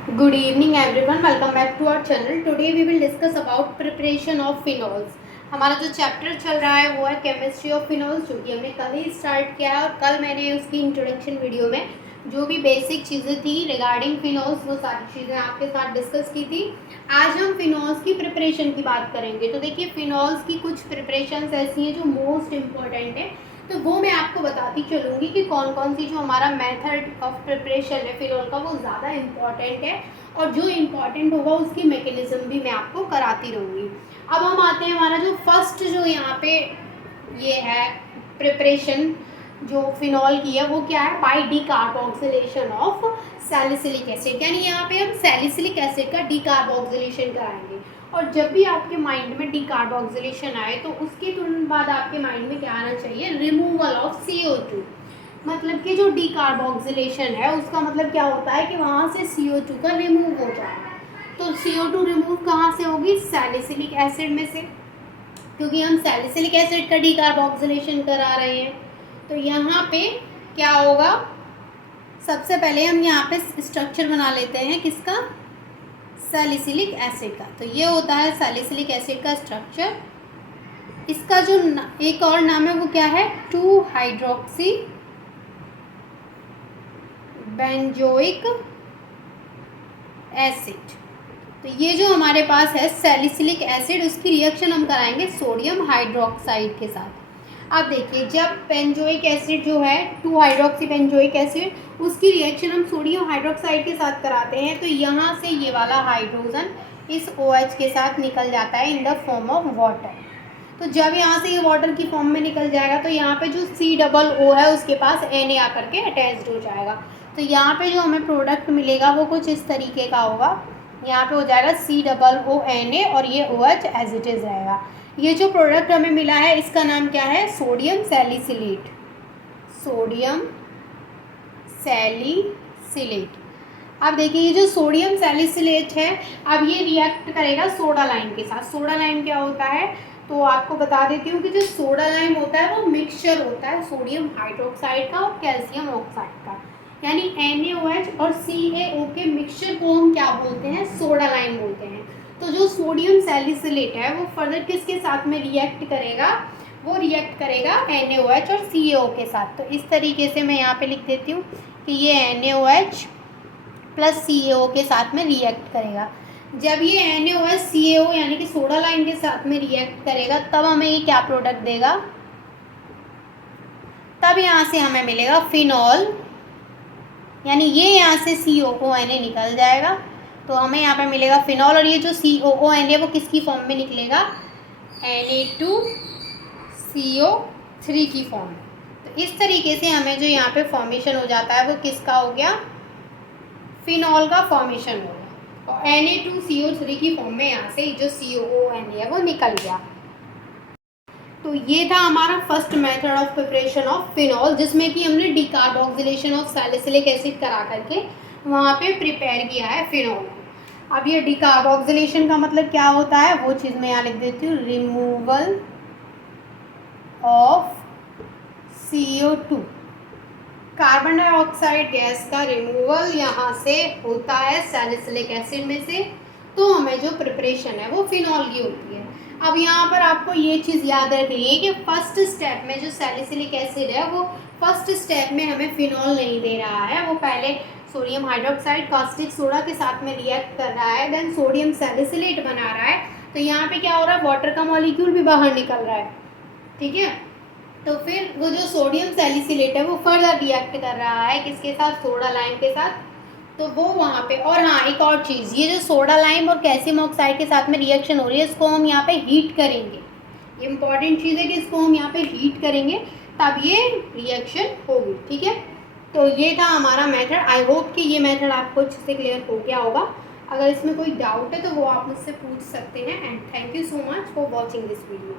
Good evening everyone, welcome back to our channel. Today we will discuss about preparation of phenols. हमारा जो chapter चल रहा है वो है केमिस्ट्री ऑफ फिनॉल्स, जो कि हमने कल ही स्टार्ट किया है और कल मैंने उसकी इंट्रोडक्शन वीडियो में जो भी बेसिक चीज़ें थी रिगार्डिंग फिनॉल्स वो सारी चीज़ें आपके साथ डिस्कस की थी। आज हम फिनॉल्स की प्रिपरेशन की बात करेंगे। तो देखिए, फिनॉल्स की कुछ प्रिपरेशंस ऐसी हैं जो मोस्ट इम्पॉर्टेंट है, तो वो मैं आपको बताती चलूँगी कि कौन कौन सी जो हमारा मेथड ऑफ प्रिपरेशन है फिनॉल का वो ज़्यादा इम्पॉर्टेंट है, और जो इम्पॉर्टेंट होगा उसकी मैकेनिज़्म भी मैं आपको कराती रहूँगी। अब हम आते हैं, हमारा जो फर्स्ट जो यहाँ पे ये है प्रिपरेशन जो फिनॉल की है वो क्या है, by decarboxylation of salicylic acid. यानी यहाँ पे हम सैलिसिलिक एसिड का डीकार्बोक्सिलेशन कराएंगे। और जब भी आपके माइंड में डीकार्बोक्सिलेशन आए तो उसके तुरंत बाद आपके माइंड में क्या आना चाहिए, रिमूवल ऑफ CO2। मतलब कि जो डीकार्बोक्सिलेशन है उसका मतलब क्या होता है कि वहाँ से CO2 का रिमूव हो जाए। तो CO2 रिमूव कहाँ से होगी, सैलिसिलिक एसिड में से, क्योंकि हम सैलिसिलिक एसिड का डीकार्बोक्सिलेशन करा रहे हैं। तो यहाँ पे क्या होगा, सबसे पहले हम यहाँ पे स्ट्रक्चर बना लेते हैं किसका, सैलिसिलिक एसिड का। तो ये होता है सैलिसिलिक एसिड का स्ट्रक्चर। इसका जो एक और नाम है वो क्या है, 2 हाइड्रोक्सी बेंजोइक एसिड। तो ये जो हमारे पास है सैलिसिलिक एसिड, उसकी रिएक्शन हम कराएंगे सोडियम हाइड्रोक्साइड के साथ। अब देखिए, जब बेंजोइक एसिड जो है 2 हाइड्रोक्सी बेंजोइक एसिड, उसकी रिएक्शन हम सोडियम हाइड्रोक्साइड के साथ कराते हैं, तो यहाँ से ये वाला हाइड्रोजन इस OH के साथ निकल जाता है in the form of water. तो जब यहाँ से ये वाटर की फॉर्म में निकल जाएगा तो यहाँ पे जो COO है उसके पास Na आकर के अटैच्ड हो जाएगा। तो यहाँ पे जो हमें प्रोडक्ट मिलेगा वो कुछ इस तरीके का होगा। यहाँ पे हो जाएगा COONA और ये OH एज इट इज़ रहेगा। ये जो प्रोडक्ट हमें मिला है इसका नाम क्या है, सोडियम सैलिसिलेट। Sodium salicylate. अब देखिए, ये जो सोडियम सैलिसिलेट है, अब ये रिएक्ट करेगा सोडा लाइम के साथ। सोडा लाइम क्या होता है, तो आपको बता देती हूँ कि जो सोडा लाइम होता है वो मिक्सचर होता है सोडियम हाइड्रोक्साइड का और कैल्शियम ऑक्साइड का। यानी NaOH और CaO के मिक्सचर को हम क्या बोलते हैं, सोडा लाइम बोलते हैं। तो जो सोडियम सैलिसिलेट है वो फर्दर किसके साथ में रिएक्ट करेगा, वो रिएक्ट करेगा NaOH और CaO के साथ। तो इस तरीके से मैं यहाँ पे लिख देती हूँ कि ये NaOH प्लस CaO के साथ में रिएक्ट करेगा। जब ये NaOH CaO यानी कि सोडा लाइम के साथ में रिएक्ट करेगा तब हमें ये क्या प्रोडक्ट देगा, तब यहाँ से हमें मिलेगा फिनॉल। यानी ये यहाँ से COONA निकल जाएगा तो हमें यहाँ पे मिलेगा फिनॉल। और ये जो COONA वो किसकी फॉर्म में निकलेगा, Na2CO3 की फॉर्म। तो इस तरीके से हमें जो यहाँ पे फॉर्मेशन हो जाता है वो किसका हो गया, फिनॉल का फॉर्मेशन हो गया। और Na2CO3 की फॉर्म में यहाँ से जो COONA है वो निकल गया। तो ये था हमारा first method of preparation of phenol, जिसमें कि हमने डीकार्बोक्सिलेशन ऑफ सैलिसिलिक एसिड करा करके वहाँ पे प्रिपेयर किया है फिनॉल। अब ये डीकार्बोक्सिलेशन का मतलब क्या होता है वो चीज़ मैं यहाँ लिख देती हूँ, removal of CO2, carbon dioxide gas का रिमूवल यहाँ से होता है सैलिसिलिक एसिड में से। तो हमें जो प्रिपरेशन है वो फिनॉल की होती है। अब यहाँ पर आपको ये चीज़ याद रखनी है कि फर्स्ट स्टेप में जो सैलिसिलिक एसिड है वो फर्स्ट स्टेप में हमें फिनॉल नहीं दे रहा है, वो पहले सोडियम हाइड्रोक्साइड कास्टिक सोडा के साथ में रिएक्ट कर रहा है, देन सोडियम सैलिसिलेट बना रहा है। तो यहाँ पे क्या हो रहा है, वाटर का मॉलिक्यूल भी बाहर निकल रहा है, ठीक है। तो फिर वो जो सोडियम सैलिसिलेट है वो फर्दर रिएक्ट कर रहा है किसके साथ, सोडा लाइम के साथ। तो वो वहाँ पे, और हाँ एक और चीज़, ये जो सोडा लाइम और कैल्शियम ऑक्साइड के साथ में रिएक्शन हो रही है इसको हम यहाँ पे हीट करेंगे। इम्पॉर्टेंट चीज़ है कि इसको हम यहाँ पे हीट करेंगे तब ये रिएक्शन होगी, ठीक है। तो ये था हमारा मेथड। आई होप कि ये मेथड आपको अच्छे से क्लियर हो गया होगा। अगर इसमें कोई डाउट है तो वो आप मुझसे पूछ सकते हैं। And thank you so much for watching this video.